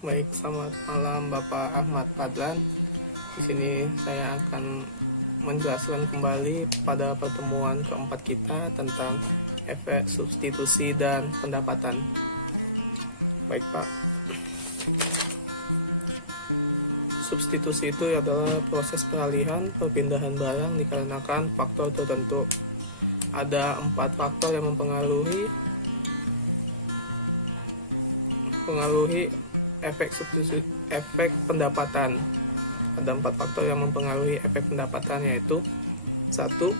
Baik, selamat malam Bapak Ahmad Fadlan. Di sini saya akan menjelaskan kembali pada pertemuan keempat kita tentang efek substitusi dan pendapatan. Baik Pak, substitusi itu adalah proses peralihan perpindahan barang dikarenakan faktor tertentu. Ada 4 faktor yang mempengaruhi efek pendapatan. Ada 4 faktor yang mempengaruhi efek pendapatan, yaitu 1.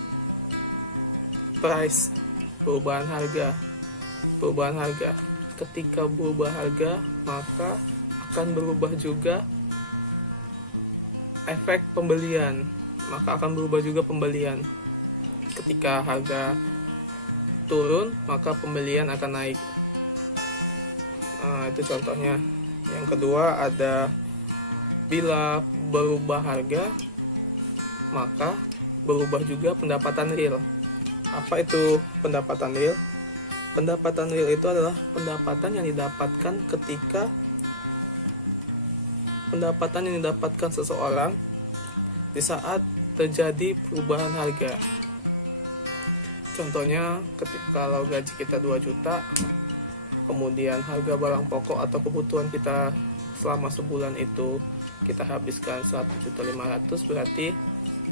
Price, perubahan harga. Ketika berubah harga, maka akan berubah juga efek pembelian. Ketika harga turun, maka pembelian akan naik. Itu contohnya. Yang kedua, ada bila berubah harga, maka berubah juga pendapatan real. Apa itu pendapatan real? Pendapatan real itu adalah pendapatan yang didapatkan seseorang di saat terjadi perubahan harga. Contohnya, kalau gaji kita 2 juta, kemudian harga barang pokok atau kebutuhan kita selama sebulan itu kita habiskan 1.500.000, berarti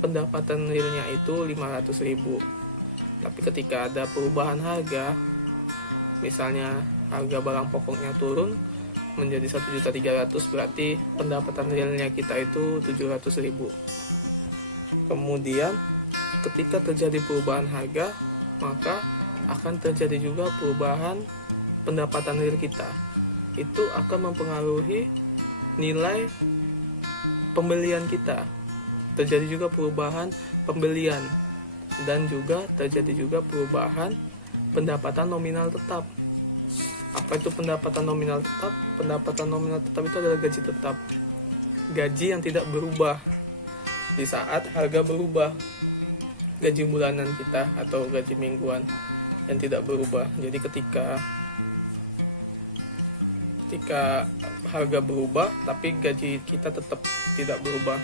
pendapatan realnya itu 500.000. Tapi ketika ada perubahan harga, misalnya harga barang pokoknya turun menjadi 1.300.000, berarti pendapatan realnya kita itu 700.000. Kemudian ketika terjadi perubahan harga, maka akan terjadi juga perubahan pendapatan real kita. Itu akan mempengaruhi nilai pembelian kita. Terjadi juga perubahan pembelian, dan juga terjadi juga perubahan pendapatan nominal tetap. Apa itu pendapatan nominal tetap? Pendapatan nominal tetap itu adalah gaji tetap, gaji yang tidak berubah di saat harga berubah. Gaji bulanan kita atau gaji mingguan yang tidak berubah. Jadi ketika harga berubah tapi gaji kita tetap tidak berubah,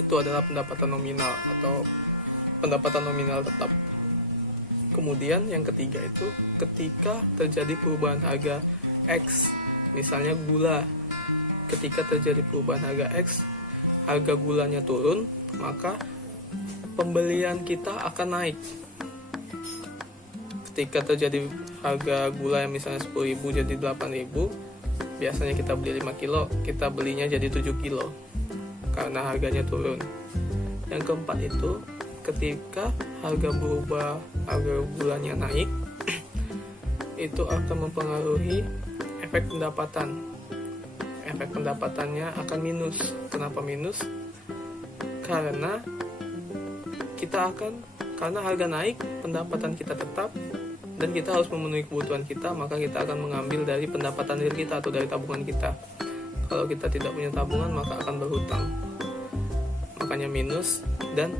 itu adalah pendapatan nominal atau pendapatan nominal tetap. Kemudian yang ketiga itu ketika terjadi perubahan harga X, misalnya gula. Ketika terjadi perubahan harga X, harga gulanya turun, maka pembelian kita akan naik. Ketika terjadi harga gula yang misalnya 10.000 jadi 8.000, biasanya kita beli 5 kilo, kita belinya jadi 7 kilo karena harganya turun. Yang keempat itu ketika harga berubah, harga gulanya naik, itu akan mempengaruhi efek pendapatan. Efek pendapatannya akan minus. Kenapa minus? Karena harga naik, pendapatan kita tetap, dan kita harus memenuhi kebutuhan kita, maka kita akan mengambil dari pendapatan real kita atau dari tabungan kita. Kalau kita tidak punya tabungan, maka akan berhutang, makanya minus, dan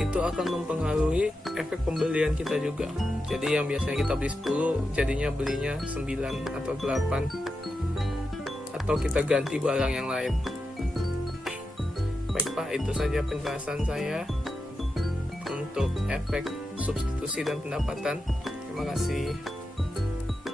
itu akan mempengaruhi efek pembelian kita juga. Jadi yang biasanya kita beli 10, jadinya belinya 9 atau 8, atau kita ganti barang yang lain. Baik Pak, itu saja penjelasan saya untuk efek substitusi dan pendapatan. Terima kasih.